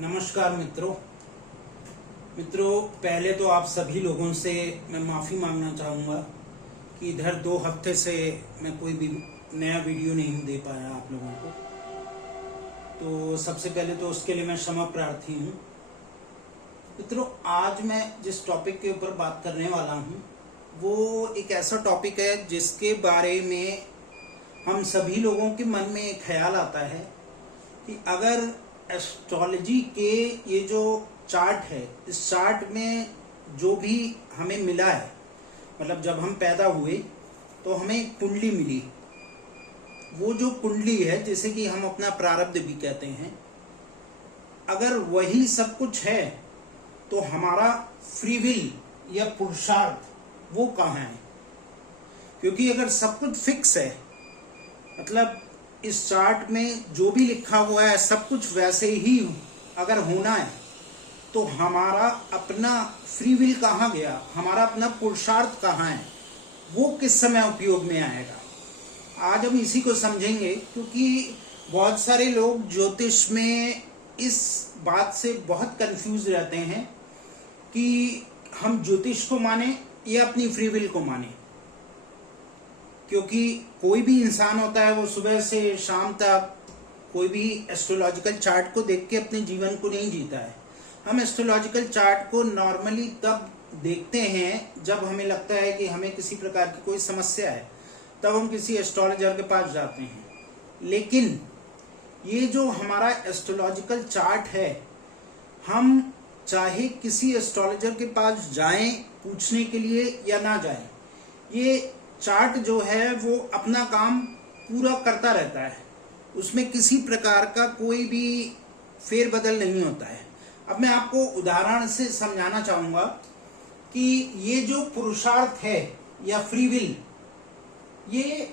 नमस्कार मित्रों, पहले तो आप सभी लोगों से मैं माफ़ी मांगना चाहूँगा कि इधर 2 हफ्ते से मैं कोई भी नया वीडियो नहीं दे पाया आप लोगों को। तो सबसे पहले तो उसके लिए मैं क्षमा प्रार्थी हूँ। मित्रों, आज मैं जिस टॉपिक के ऊपर बात करने वाला हूँ वो एक ऐसा टॉपिक है जिसके बारे में हम सभी लोगों के मन में एक ख्याल आता है कि अगर एस्ट्रोलॉजी के ये जो चार्ट है, इस चार्ट में जो भी हमें मिला है, मतलब जब हम पैदा हुए तो हमें कुंडली मिली। वो जो कुंडली है जिसे कि हम अपना प्रारब्ध भी कहते हैं, अगर वही सब कुछ है तो हमारा फ्री विल या पुरुषार्थ वो कहाँ है? क्योंकि अगर सब कुछ फिक्स है, मतलब इस चार्ट में जो भी लिखा हुआ है सब कुछ वैसे ही अगर होना है, तो हमारा अपना फ्री विल कहाँ गया, हमारा अपना पुरुषार्थ कहाँ है, वो किस समय उपयोग में आएगा? आज हम इसी को समझेंगे, क्योंकि बहुत सारे लोग ज्योतिष में इस बात से बहुत कंफ्यूज रहते हैं कि हम ज्योतिष को माने या अपनी फ्री विल को माने। क्योंकि कोई भी इंसान होता है वो सुबह से शाम तक कोई भी एस्ट्रोलॉजिकल चार्ट को देख के अपने जीवन को नहीं जीता है। हम एस्ट्रोलॉजिकल चार्ट को नॉर्मली तब देखते हैं जब हमें लगता है कि हमें किसी प्रकार की कोई समस्या है, तब हम किसी एस्ट्रोलॉजर के पास जाते हैं। लेकिन ये जो हमारा एस्ट्रोलॉजिकल चार्ट है, हम चाहे किसी एस्ट्रोलॉजर के पास जाएं पूछने के लिए या ना जाएं, ये चार्ट जो है वो अपना काम पूरा करता रहता है, उसमें किसी प्रकार का कोई भी फेरबदल नहीं होता है। अब मैं आपको उदाहरण से समझाना चाहूँगा कि ये जो पुरुषार्थ है या फ्री विल, ये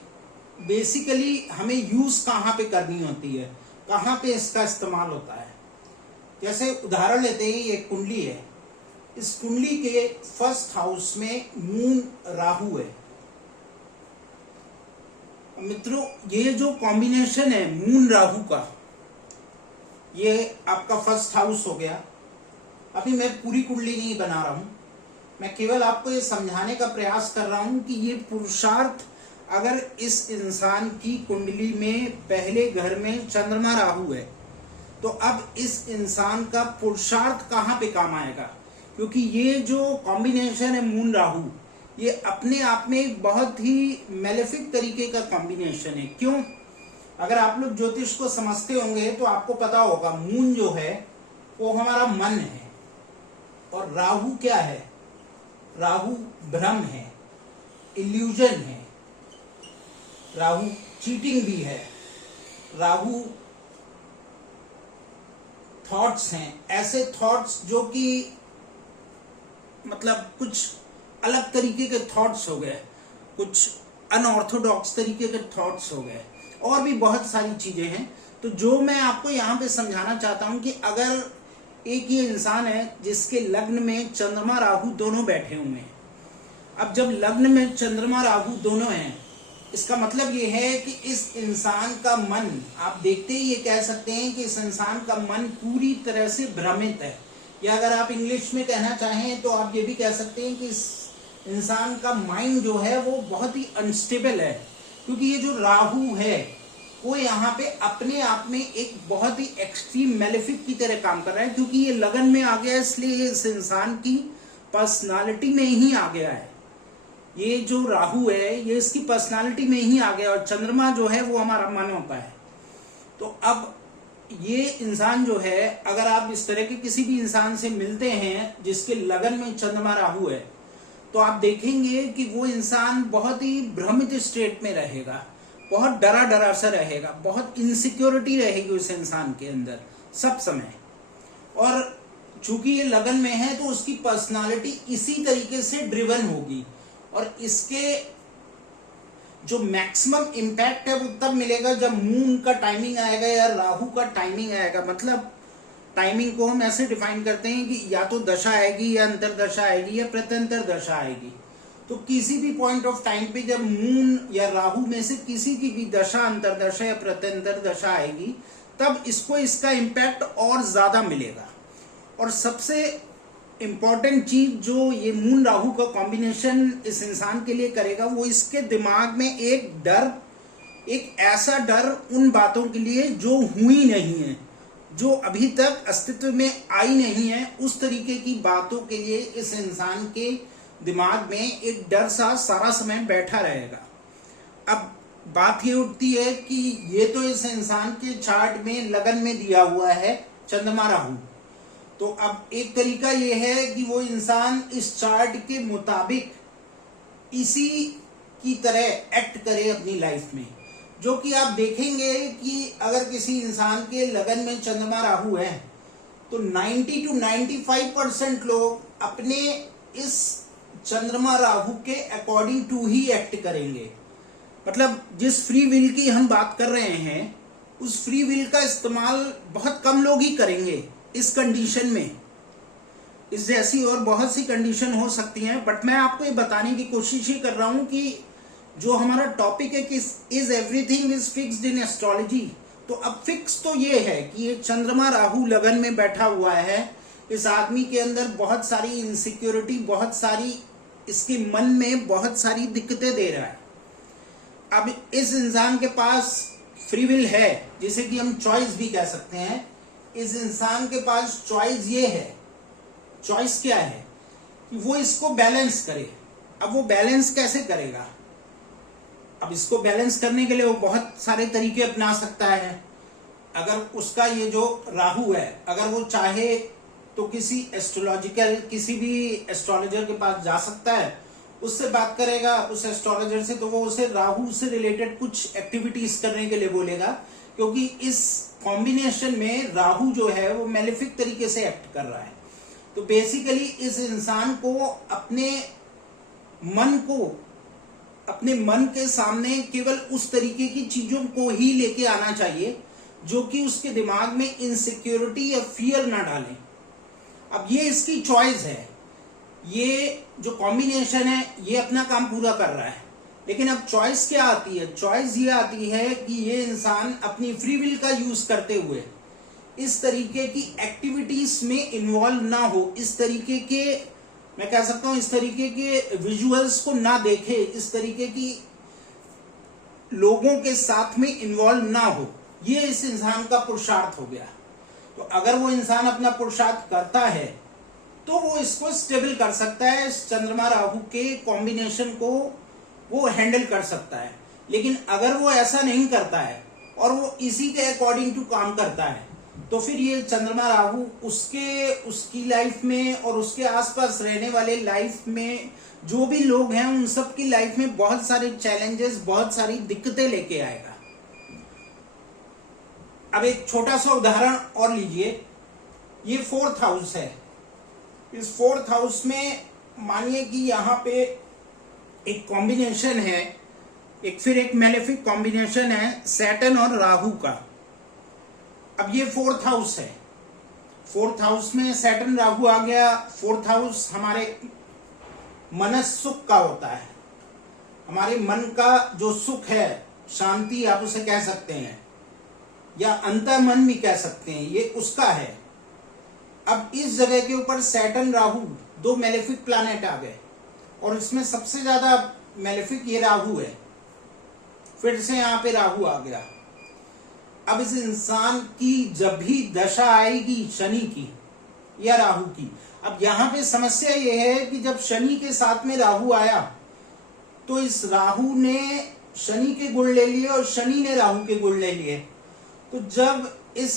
बेसिकली हमें यूज कहाँ पे करनी होती है, कहाँ पे इसका इस्तेमाल होता है। जैसे उदाहरण लेते हैं, ये कुंडली है, इस कुंडली के फर्स्ट हाउस में मून राहु है। मित्रों, ये जो कॉम्बिनेशन है मून राहु का, ये आपका फर्स्ट हाउस हो गया। अभी मैं पूरी कुंडली नहीं बना रहा हूं, मैं केवल आपको ये समझाने का प्रयास कर रहा हूं कि ये पुरुषार्थ अगर इस इंसान की कुंडली में पहले घर में चंद्रमा राहु है, तो अब इस इंसान का पुरुषार्थ कहां पे काम आएगा? क्योंकि ये जो कॉम्बिनेशन है मून राहु, ये अपने आप में बहुत ही मेलेफिक तरीके का कॉम्बिनेशन है। क्यों? अगर आप लोग ज्योतिष को समझते होंगे तो आपको पता होगा, मून जो है वो हमारा मन है, और राहु क्या है? राहु भ्रम है, इल्यूजन है, राहु चीटिंग भी है, राहु थॉट्स हैं, ऐसे थॉट्स जो कि मतलब कुछ अलग तरीके के थॉट्स हो गए, कुछ अनऑर्थोडॉक्स तरीके के थॉट्स हो गए, और भी बहुत सारी चीजें हैं। तो जो मैं आपको यहाँ पे समझाना चाहता हूँ कि अगर एक ये इंसान है जिसके लग्न में चंद्रमा राहु दोनों बैठे हुए हैं, अब जब लग्न में चंद्रमा राहु दोनों हैं, इसका मतलब ये है कि इस इंसान का मन, आप देखते ही ये कह सकते हैं कि इस इंसान का मन पूरी तरह से भ्रमित है, या अगर आप इंग्लिश में कहना चाहें तो आप ये भी कह सकते हैं कि इस इंसान का माइंड जो है वो बहुत ही अनस्टेबल है। क्योंकि ये जो राहु है वो यहाँ पे अपने आप में एक बहुत ही एक्सट्रीम मेलेफिक की तरह काम कर रहा है, क्योंकि ये लगन में आ गया, इसलिए इस इंसान की पर्सनालिटी में ही आ गया है। ये जो राहु है ये इसकी पर्सनालिटी में ही आ गया, और चंद्रमा जो है वो हमारा मन होता है। तो अब ये इंसान जो है, अगर आप इस तरह के किसी भी इंसान से मिलते हैं जिसके लगन में चंद्रमा राहु है, तो आप देखेंगे कि वो इंसान बहुत ही भ्रमित स्टेट में रहेगा, बहुत डरा डरा सा रहेगा, बहुत इनसिक्योरिटी रहेगी उस इंसान के अंदर सब समय। और चूंकि ये लगन में है तो उसकी पर्सनालिटी इसी तरीके से ड्रिवन होगी, और इसके जो मैक्सिमम इम्पैक्ट है वो तब मिलेगा जब मून का टाइमिंग आएगा या राहु का टाइमिंग आएगा। मतलब टाइमिंग को हम ऐसे डिफाइन करते हैं कि या तो दशा आएगी, या अंतरदशा आएगी, या प्रत्यंतर दशा आएगी। तो किसी भी पॉइंट ऑफ टाइम पे जब मून या राहु में से किसी की भी दशा, अंतरदशा या प्रत्यंतर दशा आएगी, तब इसको इसका इम्पैक्ट और ज़्यादा मिलेगा। और सबसे इम्पॉर्टेंट चीज जो ये मून राहु का कॉम्बिनेशन इस इंसान के लिए करेगा, वो इसके दिमाग में एक डर, एक ऐसा डर उन बातों के लिए जो हुई नहीं है, जो अभी तक अस्तित्व में आई नहीं है, उस तरीके की बातों के लिए इस इंसान के दिमाग में एक डर सा सारा समय बैठा रहेगा। अब बात ये उठती है कि ये तो इस इंसान के चार्ट में लगन में दिया हुआ है चंद्रमा राहु, तो अब एक तरीका ये है कि वो इंसान इस चार्ट के मुताबिक इसी की तरह एक्ट करे अपनी लाइफ में। जो कि आप देखेंगे कि अगर किसी इंसान के लगन में चंद्रमा राहु है तो 90 to 95% लोग अपने इस चंद्रमा राहु के अकॉर्डिंग टू ही एक्ट करेंगे। मतलब जिस फ्री विल की हम बात कर रहे हैं, उस फ्री विल का इस्तेमाल बहुत कम लोग ही करेंगे इस कंडीशन में। इस जैसी और बहुत सी कंडीशन हो सकती हैं, बट मैं आपको ये बताने की कोशिश ही कर रहा हूं कि जो हमारा टॉपिक है कि is everything is fixed in astrology, तो अब फिक्स तो ये है कि ये चंद्रमा राहु लगन में बैठा हुआ है, इस आदमी के अंदर बहुत सारी इनसिक्योरिटी, बहुत सारी इसके मन में बहुत सारी दिक्कतें दे रहा है। अब इस इंसान के पास फ्री विल है, जिसे कि हम चॉइस भी कह सकते हैं। इस इंसान के पास चॉइस ये है, चॉइस क्या है कि वो इसको बैलेंस करे। अब वो बैलेंस कैसे करेगा? अब इसको बैलेंस करने के लिए वो बहुत सारे तरीके अपना सकता है। अगर उसका ये जो राहु है, अगर वो चाहे तो किसी एस्ट्रोलॉजिकल, किसी भी एस्ट्रोलॉजर के पास जा सकता है, उससे बात करेगा उस एस्ट्रोलॉजर से, तो वो उसे राहु से रिलेटेड कुछ एक्टिविटीज करने के लिए बोलेगा, क्योंकि इस कॉम्बिनेशन में राहु जो है वो मेलेफिक तरीके से एक्ट कर रहा है। तो बेसिकली इस इंसान को अपने मन के सामने केवल उस तरीके की चीजों को ही लेके आना चाहिए जो कि उसके दिमाग में इनसिक्योरिटी या फियर ना डालें। अब ये इसकी चॉइस है, ये जो कॉम्बिनेशन है ये अपना काम पूरा कर रहा है, लेकिन अब चॉइस क्या आती है? चॉइस ये आती है कि ये इंसान अपनी फ्री विल का यूज करते हुए इस तरीके की एक्टिविटीज में इन्वॉल्व ना हो, इस तरीके के, मैं कह सकता हूं इस तरीके के विजुअल्स को ना देखे, इस तरीके की लोगों के साथ में इन्वॉल्व ना हो। ये इस इंसान का पुरुषार्थ हो गया। तो अगर वो इंसान अपना पुरुषार्थ करता है तो वो इसको स्टेबल कर सकता है, इस चंद्रमा राहु के कॉम्बिनेशन को वो हैंडल कर सकता है। लेकिन अगर वो ऐसा नहीं करता है और वो इसी के अकॉर्डिंग टू काम करता है, तो फिर ये चंद्रमा राहु उसकी लाइफ में और उसके आसपास रहने वाले लाइफ में जो भी लोग हैं उन सब की लाइफ में बहुत सारे चैलेंजेस, बहुत सारी दिक्कतें लेके आएगा। अब एक छोटा सा उदाहरण और लीजिए, ये 4th हाउस है। इस 4th हाउस में मानिए कि यहाँ पे एक कॉम्बिनेशन है, एक मेलेफिक कॉम्बिनेशन है सैटर्न और राहु का। अब ये 4th हाउस है, 4th हाउस में सैटर्न राहु आ गया। 4th हाउस हमारे मनस सुख का होता है, हमारे मन का जो सुख है, शांति आप उसे कह सकते हैं, या अंतर मन भी कह सकते हैं, ये उसका है। अब इस जगह के ऊपर सैटर्न राहु, दो मेलेफिक प्लैनेट आ गए, और इसमें सबसे ज्यादा मेलेफिक ये राहु है। फिर से यहाँ पे राहु आ गया। अब इस इंसान की जब भी दशा आएगी शनि की या राहु की, अब यहाँ पे समस्या ये है कि जब शनि के साथ में राहु आया तो इस राहु ने शनि के गुण ले लिए और शनि ने राहु के गुण ले लिए। तो जब इस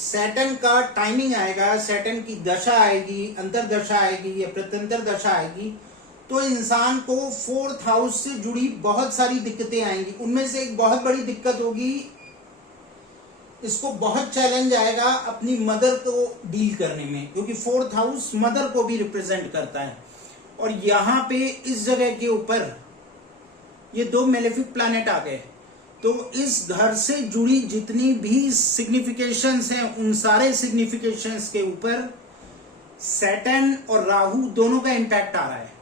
सैटर्न का टाइमिंग आएगा, सैटर्न की दशा आएगी, अंतरदशा आएगी या प्रत्यंतर दशा आएगी, तो इंसान को 4th हाउस से जुड़ी बहुत सारी दिक्कतें आएंगी। उनमें से एक बहुत बड़ी दिक्कत होगी, इसको बहुत चैलेंज आएगा अपनी मदर को डील करने में, क्योंकि 4th हाउस मदर को भी रिप्रेजेंट करता है। और यहाँ पे इस जगह के ऊपर ये दो मेलेफिक प्लैनेट आ गए, तो इस घर से जुड़ी जितनी भी सिग्निफिकेशंस हैं उन सारे सिग्निफिकेशंस के ऊपर सैटर्न और राहु दोनों का इम्पैक्ट आ रहा है।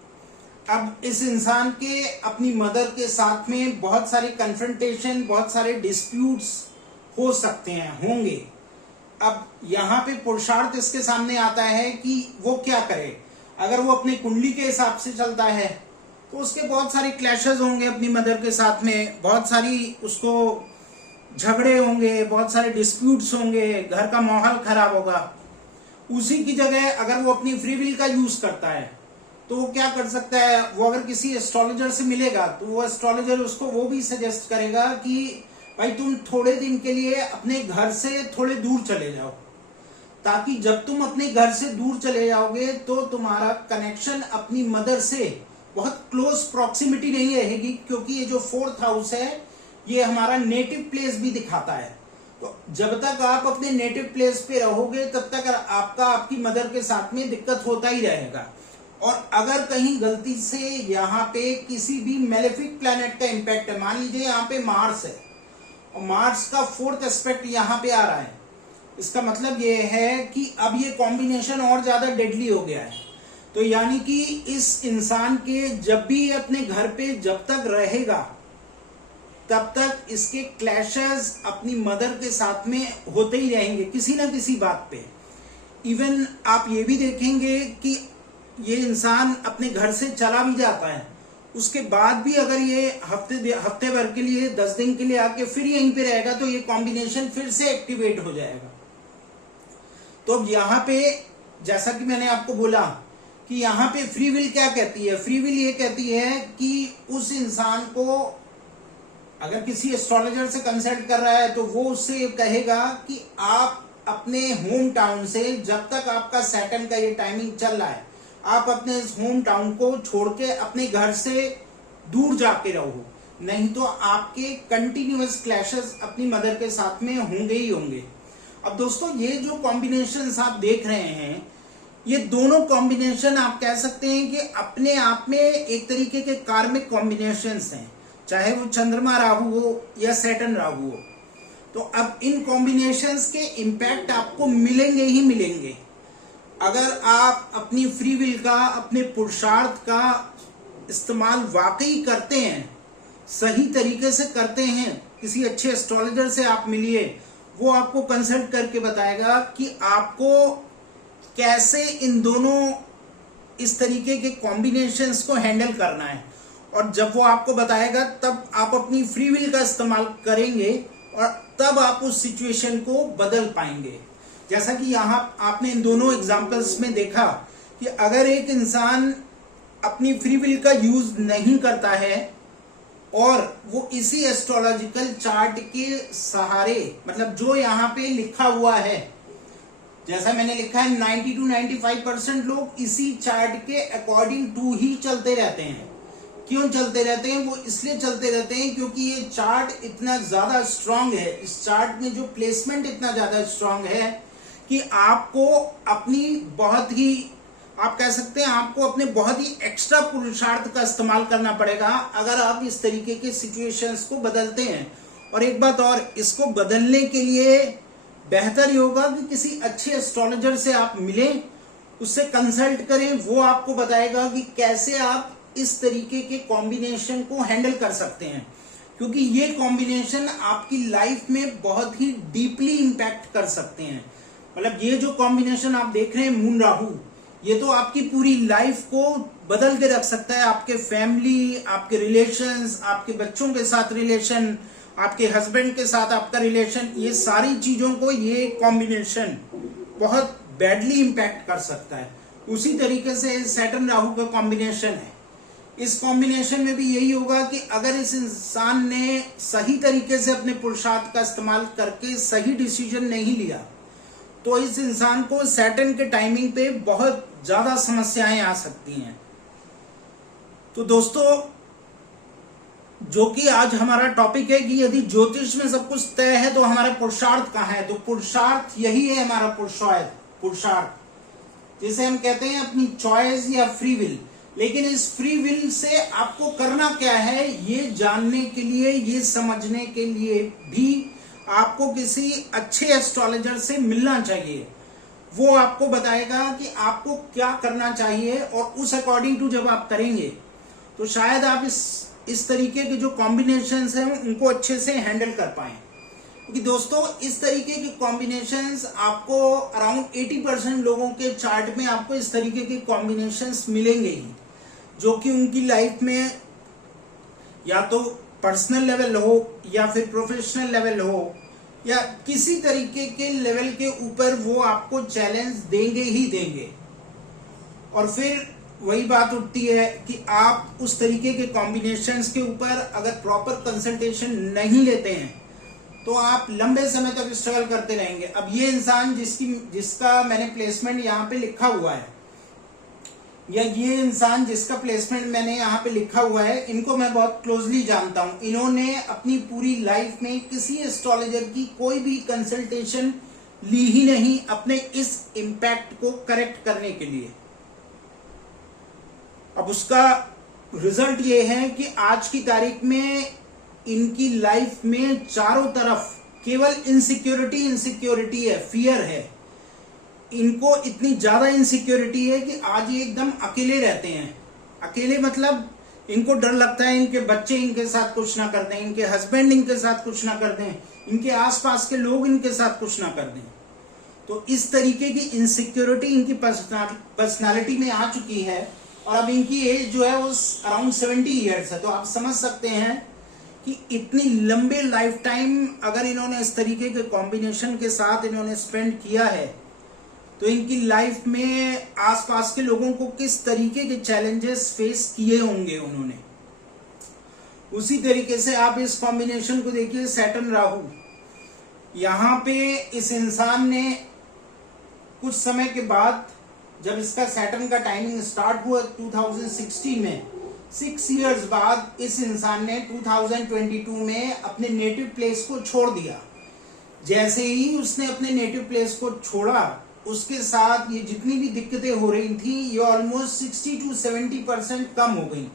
अब इस इंसान के अपनी मदर के साथ में बहुत सारे कन्फ्रंटेशन, बहुत सारे डिस्प्यूट्स हो सकते हैं, होंगे। अब यहाँ पे पुरुषार्थ इसके सामने आता है कि वो क्या करे। अगर वो अपनी कुंडली के हिसाब से चलता है तो उसके बहुत सारे क्लैशेस होंगे अपनी मदर के साथ में, बहुत सारी उसको झगड़े होंगे, बहुत सारे डिस्प्यूट्स होंगे, घर का माहौल खराब होगा। उसी की जगह अगर वो अपनी फ्री विल का यूज करता है तो वो क्या कर सकता है, वो अगर किसी एस्ट्रोलॉजर से मिलेगा तो वो एस्ट्रोलॉजर उसको वो भी सजेस्ट करेगा कि भाई तुम थोड़े दिन के लिए अपने घर से थोड़े दूर चले जाओ, ताकि जब तुम अपने घर से दूर चले जाओगे तो तुम्हारा कनेक्शन अपनी मदर से बहुत क्लोज प्रॉक्सिमिटी नहीं रहेगी, क्योंकि ये जो 4th हाउस है ये हमारा नेटिव प्लेस भी दिखाता है। तो जब तक आप अपने नेटिव प्लेस पे रहोगे तब तक आपकी मदर के साथ में दिक्कत होता ही रहेगा। और अगर कहीं गलती से यहाँ पे किसी भी मेलेफिक प्लैनेट का इंपैक्ट है, मान लीजिए यहाँ पे मार्स है और मार्स का 4th एस्पेक्ट यहाँ पे आ रहा है, इसका मतलब ये है कि अब ये कॉम्बिनेशन और ज्यादा डेडली हो गया है। तो यानी कि इस इंसान के जब भी अपने घर पे जब तक रहेगा तब तक इसके क्लैशेस अपनी मदर के साथ में होते ही रहेंगे किसी ना किसी बात पे। इवन आप ये भी देखेंगे कि ये इंसान अपने घर से चला भी जाता है, उसके बाद भी अगर ये हफ्ते भर के लिए 10 दिन के लिए आके फिर यहीं पे रहेगा तो ये कॉम्बिनेशन फिर से एक्टिवेट हो जाएगा। तो अब यहाँ पे जैसा कि मैंने आपको बोला कि यहाँ पे फ्री विल क्या कहती है, फ्री विल ये कहती है कि उस इंसान को अगर किसी एस्ट्रोलॉजर से कंसल्ट कर रहा है तो वो उससे कहेगा कि आप अपने होम टाउन से, जब तक आपका सैटर्न का ये टाइमिंग चल रहा है, आप अपने इस होम टाउन को छोड़ के अपने घर से दूर जाके रहो, नहीं तो आपके कंटिन्यूअस क्लैशेस अपनी मदर के साथ में होंगे ही होंगे। अब दोस्तों ये जो कॉम्बिनेशंस आप देख रहे हैं, ये दोनों कॉम्बिनेशन आप कह सकते हैं कि अपने आप में एक तरीके के कार्मिक कॉम्बिनेशंस हैं, चाहे वो चंद्रमा राहु हो या सैटर्न राहु हो। तो अब इन कॉम्बिनेशंस के इम्पैक्ट आपको मिलेंगे ही मिलेंगे अगर आप अपनी फ्री विल का, अपने पुरुषार्थ का इस्तेमाल वाकई करते हैं, सही तरीके से करते हैं। किसी अच्छे एस्ट्रोलॉजर से आप मिलिए, वो आपको कंसल्ट करके बताएगा कि आपको कैसे इन दोनों इस तरीके के कॉम्बिनेशंस को हैंडल करना है। और जब वो आपको बताएगा तब आप अपनी फ्री विल का इस्तेमाल करेंगे और तब आप उस सिचुएशन को बदल पाएंगे। जैसा कि यहाँ आपने इन दोनों एग्जाम्पल्स में देखा कि अगर एक इंसान अपनी फ्री विल का यूज नहीं करता है और वो इसी एस्ट्रोलॉजिकल चार्ट के सहारे, मतलब जो यहाँ पे लिखा हुआ है, जैसा मैंने लिखा है 90 to 95% लोग इसी चार्ट के अकॉर्डिंग टू ही चलते रहते हैं। क्यों चलते रहते हैं? वो इसलिए चलते रहते हैं क्योंकि ये चार्ट इतना ज्यादा स्ट्रांग है, इस चार्ट में जो प्लेसमेंट इतना ज्यादा स्ट्रांग है कि आपको अपनी बहुत ही, आप कह सकते हैं आपको अपने बहुत ही एक्स्ट्रा पुरुषार्थ का इस्तेमाल करना पड़ेगा अगर आप इस तरीके के सिचुएशंस को बदलते हैं। और एक बात और, इसको बदलने के लिए बेहतर ये होगा कि किसी अच्छे एस्ट्रोलॉजर से आप मिलें, उससे कंसल्ट करें, वो आपको बताएगा कि कैसे आप इस तरीके के कॉम्बिनेशन को हैंडल कर सकते हैं, क्योंकि ये कॉम्बिनेशन आपकी लाइफ में बहुत ही डीपली इंपैक्ट कर सकते हैं। मतलब ये जो कॉम्बिनेशन आप देख रहे हैं मून राहु, ये तो आपकी पूरी लाइफ को बदल के रख सकता है। आपके फैमिली, आपके रिलेशंस, आपके बच्चों के साथ रिलेशन, आपके हस्बैंड के साथ आपका रिलेशन, ये सारी चीजों को ये कॉम्बिनेशन बहुत बैडली इंपैक्ट कर सकता है। उसी तरीके से सैटर्न राहु का कॉम्बिनेशन है, इस कॉम्बिनेशन में भी यही होगा कि अगर इस इंसान ने सही तरीके से अपने पुरुषार्थ का इस्तेमाल करके सही डिसीजन नहीं लिया तो इस इंसान को सैटर्न के टाइमिंग पे बहुत ज्यादा समस्याएं आ सकती हैं। तो दोस्तों, जो कि आज हमारा टॉपिक है कि यदि ज्योतिष में सब कुछ तय है तो हमारा पुरुषार्थ कहाँ है, तो पुरुषार्थ यही है हमारा पुरुषार्थ, जिसे हम कहते हैं अपनी चॉइस या फ्री विल। लेकिन इस फ्री विल से आपको करना क्या है, ये जानने के लिए, ये समझने के लिए भी आपको किसी अच्छे एस्ट्रोलॉजर से मिलना चाहिए। वो आपको बताएगा कि आपको क्या करना चाहिए और उस अकॉर्डिंग टू जब आप करेंगे तो शायद आप इस तरीके के जो कॉम्बिनेशंस हैं उनको अच्छे से हैंडल कर पाएं। क्योंकि दोस्तों इस तरीके के कॉम्बिनेशंस आपको अराउंड 80% लोगों के चार्ट में आपको इस तरीके के कॉम्बिनेशंस मिलेंगे ही, जो कि उनकी लाइफ में या तो पर्सनल लेवल हो या फिर प्रोफेशनल लेवल हो या किसी तरीके के लेवल के ऊपर वो आपको चैलेंज देंगे ही देंगे। और फिर वही बात उठती है कि आप उस तरीके के कॉम्बिनेशंस के ऊपर अगर प्रॉपर कंसल्टेशन नहीं लेते हैं तो आप लंबे समय तक स्ट्रगल करते रहेंगे। अब ये इंसान जिसका मैंने प्लेसमेंट यहाँ पे लिखा हुआ है, या ये इंसान जिसका प्लेसमेंट मैंने यहाँ पे लिखा हुआ है, इनको मैं बहुत क्लोजली जानता हूँ। इन्होंने अपनी पूरी लाइफ में किसी एस्ट्रोलॉजर की कोई भी कंसल्टेशन ली ही नहीं अपने इस इम्पैक्ट को करेक्ट करने के लिए। अब उसका रिजल्ट ये है कि आज की तारीख में इनकी लाइफ में चारों तरफ केवल इनसिक्योरिटी है, फियर है। इनको इतनी ज्यादा इनसिक्योरिटी है कि आज ये एकदम अकेले रहते हैं। अकेले मतलब इनको डर लगता है इनके बच्चे इनके साथ कुछ ना कर दें, इनके हस्बैंड इनके साथ कुछ ना कर दें, इनके आसपास के लोग इनके साथ कुछ ना कर दें। तो इस तरीके की इनसिक्योरिटी इनकी पर्सनालिटी में आ चुकी है। और अब इनकी एज जो है वो अराउंड 70 ईयर्स है। तो आप समझ सकते हैं कि इतनी लंबे लाइफ टाइम अगर इन्होंने इस तरीके के कॉम्बिनेशन के साथ इन्होंने स्पेंड किया है तो इनकी लाइफ में आसपास के लोगों को किस तरीके के चैलेंजेस फेस किए होंगे उन्होंने। उसी तरीके से आप इस कॉम्बिनेशन को देखिए, सैटर्न राहु। यहाँ पे इस इंसान ने कुछ समय के बाद, जब इसका सैटर्न का टाइमिंग स्टार्ट हुआ 2016 में, 6 इयर्स बाद इस इंसान ने 2022 में अपने नेटिव प्लेस को छोड़ दिया। जैसे ही उसने अपने नेटिव प्लेस को छोड़ा, उसके साथ ये जितनी भी दिक्कतें हो रही थी ये ऑलमोस्ट 60 to 70% कम हो गई।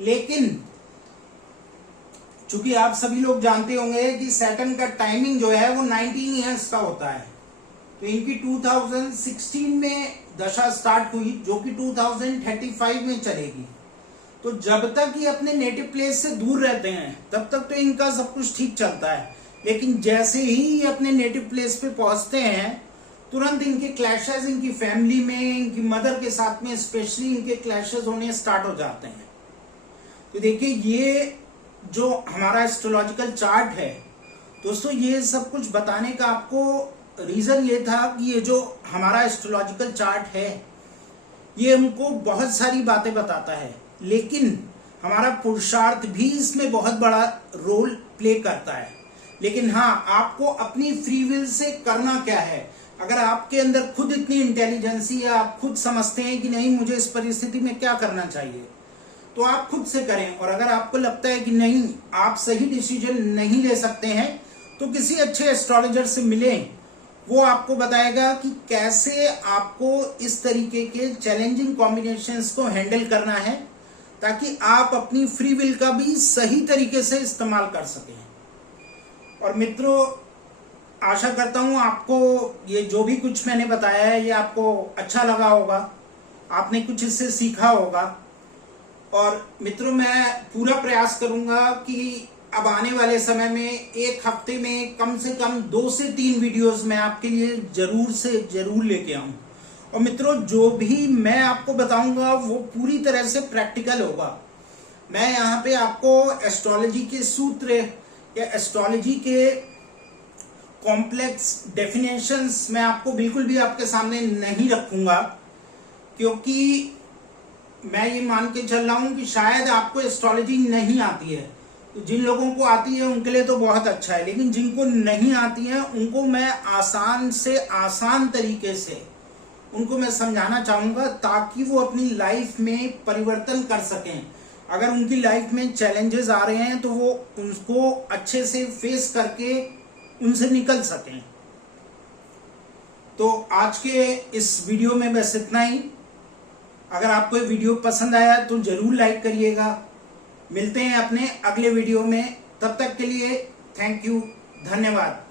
लेकिन चूंकि आप सभी लोग जानते होंगे कि सैटर्न का टाइमिंग जो है वो 19 इयर्स का होता है, तो इनकी 2016 में दशा स्टार्ट हुई जो कि 2035 में चलेगी। तो जब तक ये अपने नेटिव प्लेस से दूर रहते हैं तब तक तो इनका सब कुछ ठीक चलता है। लेकिन जैसे ही ये अपने नेटिव प्लेस पे पहुंचते हैं तुरंत इनके क्लैशेस इनकी फैमिली में, इनकी मदर के साथ में स्पेशली इनके क्लैशेस होने स्टार्ट हो जाते हैं। तो देखिए ये जो हमारा एस्ट्रोलॉजिकल चार्ट है दोस्तों, ये सब कुछ बताने का आपको रीजन ये था कि ये जो हमारा एस्ट्रोलॉजिकल चार्ट है ये हमको बहुत सारी बातें बताता है, लेकिन हमारा पुरुषार्थ भी इसमें बहुत बड़ा रोल प्ले करता है। लेकिन हाँ, आपको अपनी फ्री विल से करना क्या है। अगर आपके अंदर खुद इतनी इंटेलिजेंसी है, आप खुद समझते हैं कि नहीं मुझे इस परिस्थिति में क्या करना चाहिए, तो आप खुद से करें। और अगर आपको लगता है कि नहीं आप सही डिसीजन नहीं ले सकते हैं तो किसी अच्छे एस्ट्रोलॉजर से मिलें, वो आपको बताएगा कि कैसे आपको इस तरीके के चैलेंजिंग कॉम्बिनेशंस को हैंडल करना है ताकि आप अपनी फ्री विल का भी सही तरीके से इस्तेमाल कर सकें। और मित्रों, आशा करता हूं आपको ये जो भी कुछ मैंने बताया है ये आपको अच्छा लगा होगा, आपने कुछ इससे सीखा होगा। और मित्रों, मैं पूरा प्रयास करूंगा कि अब आने वाले समय में एक हफ्ते में कम से कम 2 से 3 वीडियोस मैं आपके लिए जरूर से जरूर लेके आऊं। और मित्रों, जो भी मैं आपको बताऊंगा वो पूरी तरह से प्रैक्टिकल होगा। मैं यहाँ पे आपको एस्ट्रोलॉजी के सूत्र या एस्ट्रोलॉजी के कॉम्प्लेक्स डेफिनेशंस मैं आपको बिल्कुल भी आपके सामने नहीं रखूंगा, क्योंकि मैं ये मान के चल रहा हूं कि शायद आपको एस्ट्रोलॉजी नहीं आती है। तो जिन लोगों को आती है उनके लिए तो बहुत अच्छा है, लेकिन जिनको नहीं आती है उनको मैं आसान से आसान तरीके से उनको मैं समझाना चाहूंगा ताकि वो अपनी लाइफ में परिवर्तन कर सकें। अगर उनकी लाइफ में चैलेंजेस आ रहे हैं तो वो उनको अच्छे से फेस करके उनसे निकल सकें। तो आज के इस वीडियो में बस इतना ही। अगर आपको ये वीडियो पसंद आया तो जरूर लाइक करिएगा। मिलते हैं अपने अगले वीडियो में, तब तक के लिए थैंक यू, धन्यवाद।